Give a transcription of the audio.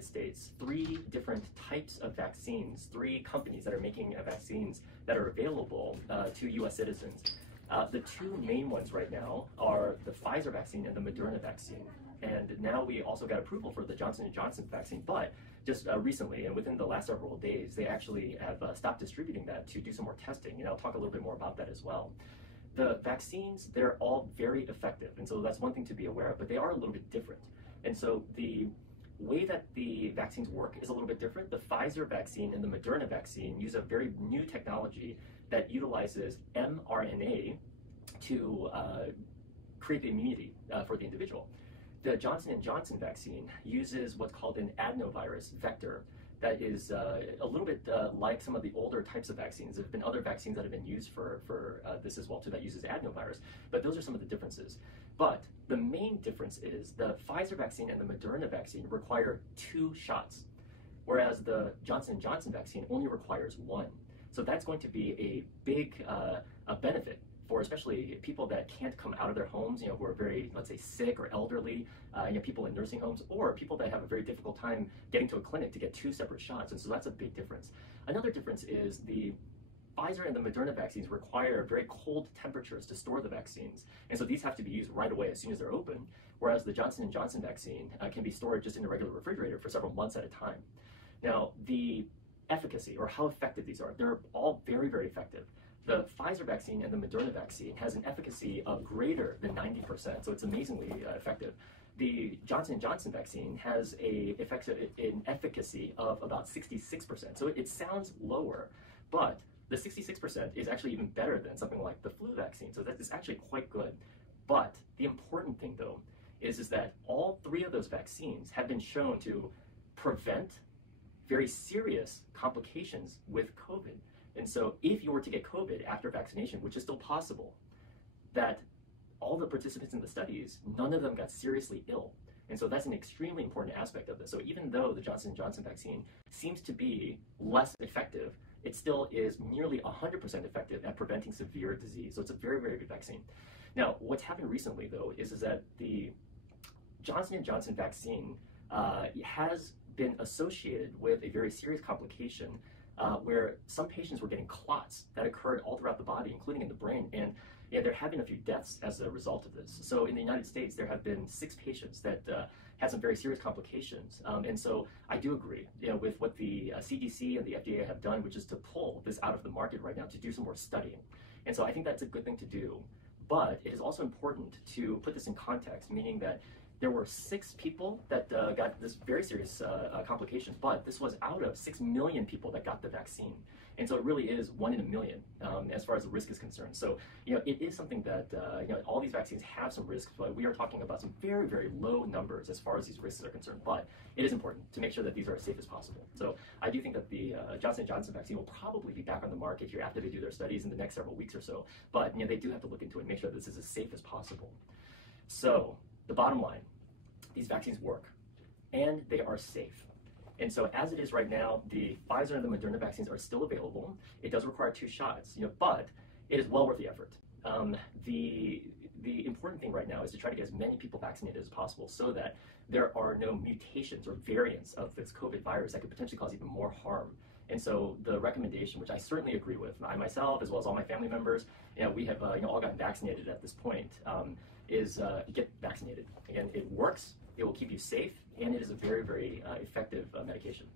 United States 3 different types of vaccines, 3 companies that are making vaccines that are available to U.S. citizens. The 2 main ones right now are the Pfizer vaccine and the Moderna vaccine. And now we also got approval for the Johnson & Johnson vaccine, but just recently, and within the last several days, they actually have stopped distributing that to do some more testing. And I'll talk a little bit more about that as well. The vaccines, they're all very effective, and so that's one thing to be aware of, but they are a little bit different. And so the way that the vaccines work is a little bit different. The Pfizer vaccine and the Moderna vaccine use a very new technology that utilizes mRNA to create the immunity for the individual. The Johnson & Johnson vaccine uses what's called an adenovirus vector that is a little bit like some of the older types of vaccines. There have been other vaccines that have been used for this as well too that uses adenovirus, but those are some of the differences. But the main difference is the Pfizer vaccine and the Moderna vaccine require 2 shots, whereas the Johnson & Johnson vaccine only requires 1. So that's going to be a big a benefit for especially people that can't come out of their homes, who are very, let's say, sick or elderly, people in nursing homes, or people that have a very difficult time getting to a clinic to get 2 separate shots. And so that's a big difference. Another difference is the Pfizer and the Moderna vaccines require very cold temperatures to store the vaccines. And so these have to be used right away as soon as they're open, whereas the Johnson & Johnson vaccine can be stored just in a regular refrigerator for several months at a time. Now, the efficacy, or how effective these are, they're all very, very effective. The Pfizer vaccine and the Moderna vaccine has an efficacy of greater than 90%, so it's amazingly effective. The Johnson & Johnson vaccine has an efficacy of about 66%, so it sounds lower, but the 66% is actually even better than something like the flu vaccine, so that is actually quite good. But the important thing, though, is that all 3 of those vaccines have been shown to prevent very serious complications with COVID. And so if you were to get COVID after vaccination, which is still possible, that all the participants in the studies, none of them got seriously ill. And so that's an extremely important aspect of this. So even though the Johnson & Johnson vaccine seems to be less effective, it still is nearly 100% effective at preventing severe disease. So it's a very, very good vaccine. Now, what's happened recently, though, is that the Johnson & Johnson vaccine has been associated with a very serious complication where some patients were getting clots that occurred all throughout the body, including in the brain, and there have been a few deaths as a result of this. So in the United States, there have been 6 patients that had some very serious complications. And so I do agree with what the CDC and the FDA have done, which is to pull this out of the market right now to do some more studying. And so I think that's a good thing to do. But it is also important to put this in context, meaning that there were 6 people that got this very serious complication, but this was out of 6 million people that got the vaccine. And so it really is 1 in a million as far as the risk is concerned. So, it is something that, all these vaccines have some risks, but we are talking about some very, very low numbers as far as these risks are concerned. But it is important to make sure that these are as safe as possible. So I do think that the Johnson & Johnson vaccine will probably be back on the market here after they do their studies in the next several weeks or so. But, they do have to look into it and make sure that this is as safe as possible. So the bottom line, these vaccines work and they are safe. And so as it is right now, the Pfizer and the Moderna vaccines are still available. It does require 2 shots, but it is well worth the effort. The important thing right now is to try to get as many people vaccinated as possible so that there are no mutations or variants of this COVID virus that could potentially cause even more harm. And so the recommendation, which I certainly agree with, I myself, as well as all my family members, we have all gotten vaccinated at this point, is get vaccinated. Again, it works, it will keep you safe, and it is a very, very effective medication.